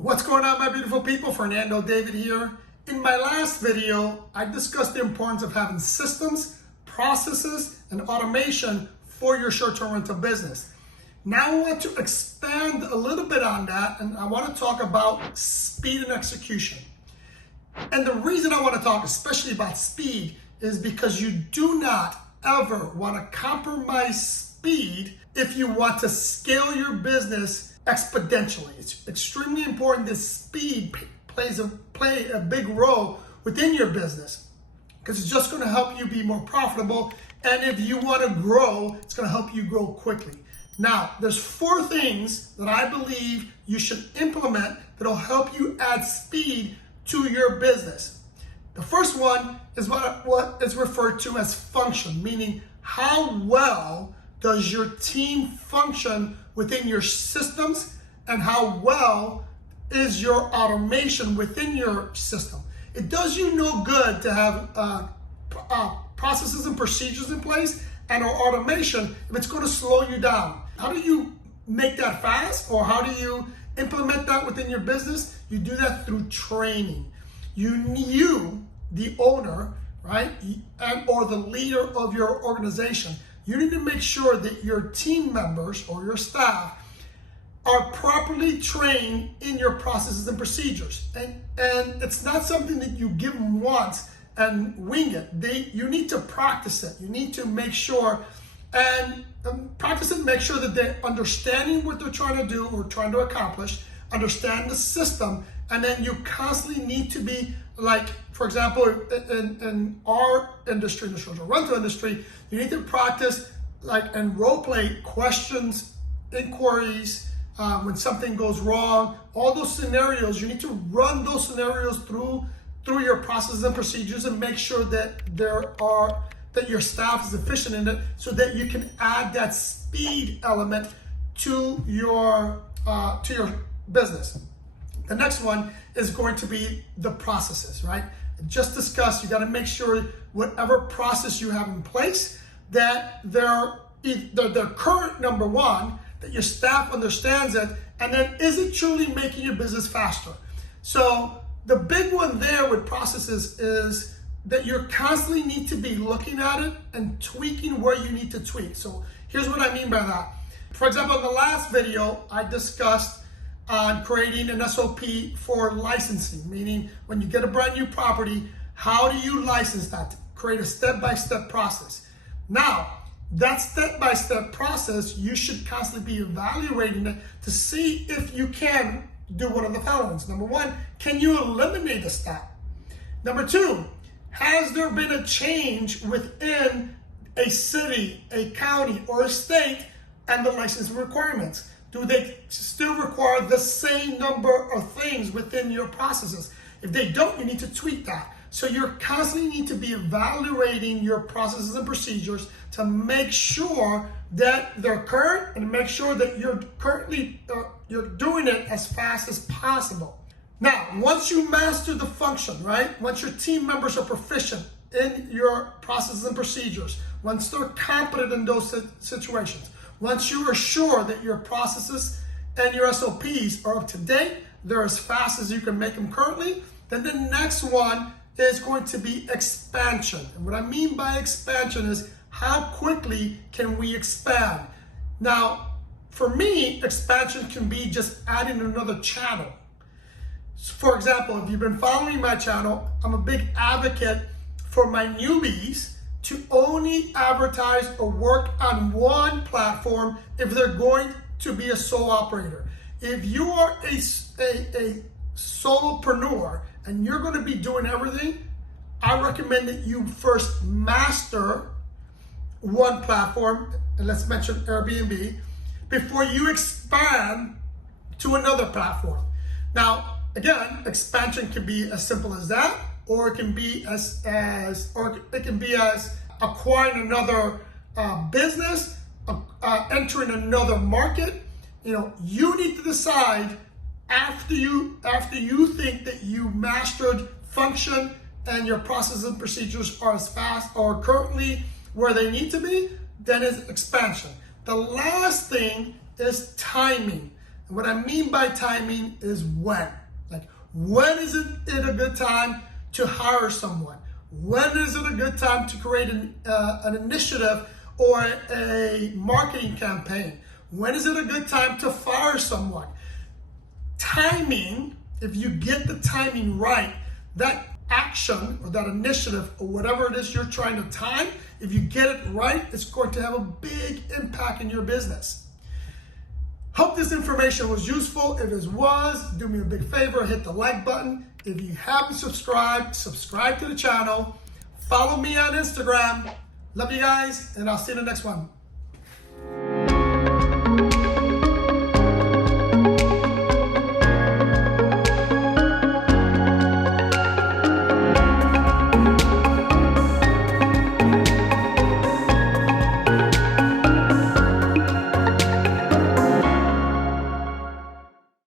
What's going on, my beautiful people? Fernando David here. In my last video, I discussed the importance of having systems, processes, and automation for your short-term rental business. Now I want to expand a little bit on that, and I want to talk about speed and execution. And the reason I want to talk especially about speed is because you do not ever want to compromise speed if you want to scale your business exponentially. It's extremely important that speed play a big role within your business, because it's just going to help you be more profitable. And if you want to grow, it's going to help you grow quickly. Now, there's 4 things that I believe you should implement that'll help you add speed to your business. The first one is what is referred to as function, meaning how well does your team function within your systems, and how well is your automation within your system. It does you no good to have processes and procedures in place and or automation if it's going to slow you down. How do you make that fast, or how do you implement that within your business? You do that through training. You, the owner, right, and or the leader of your organization, you need to make sure that your team members or your staff are properly trained in your processes and procedures. And it's not something that you give them once and wing it. You need to practice it. You need to make sure and practice it, make sure that they're understanding what they're trying to do or trying to accomplish, understand the system, and then you constantly need to be, like, for example, in our industry, the short-term rental industry, you need to practice and role play questions, inquiries, when something goes wrong, all those scenarios. You need to run those scenarios through your processes and procedures and make sure that that your staff is efficient in it, so that you can add that speed element to your business. The next one is going to be the processes, right? Just discussed, you got to make sure whatever process you have in place, that they're current, number one, that your staff understands it, and then is it truly making your business faster? So the big one there with processes is that you constantly need to be looking at it and tweaking where you need to tweak. So here's what I mean by that. For example, in the last video, I discussed on creating an SOP for licensing, meaning when you get a brand new property, how do you license that? Create a step-by-step process. Now, that step-by-step process, you should constantly be evaluating it to see if you can do one of the following. Number one, can you eliminate a step? Number two, has there been a change within a city, a county, or a state and the licensing requirements? Do they still require the same number of things within your processes? If they don't, you need to tweak that. So you constantly need to be evaluating your processes and procedures to make sure that they're current, and make sure that you're doing it as fast as possible. Now, once you master the function, right? Once your team members are proficient in your processes and procedures, once they're competent in those situations, once you are sure that your processes and your SOPs are up to date, they're as fast as you can make them currently, then the next one is going to be expansion. And what I mean by expansion is, how quickly can we expand? Now, for me, expansion can be just adding another channel. For example, if you've been following my channel, I'm a big advocate for my newbies to only advertise or work on one platform if they're going to be a sole operator. If you are a solopreneur and you're going to be doing everything, I recommend that you first master one platform, and let's mention Airbnb, before you expand to another platform. Now, again, expansion can be as simple as that, or it can be as acquiring another business, entering another market. You need to decide after you think that you mastered function and your processes and procedures are as fast or currently where they need to be, then it's expansion. The last thing is timing. And what I mean by timing is when. Like, when is it a good time to hire someone? When is it a good time to create an initiative or a marketing campaign? When is it a good time to fire someone? Timing, if you get the timing right, that action or that initiative or whatever it is you're trying to time, if you get it right, it's going to have a big impact in your business. Hope this information was useful. If it was, do me a big favor, hit the like button. If you haven't subscribed, subscribe to the channel. Follow me on Instagram. Love you guys, and I'll see you in the next one.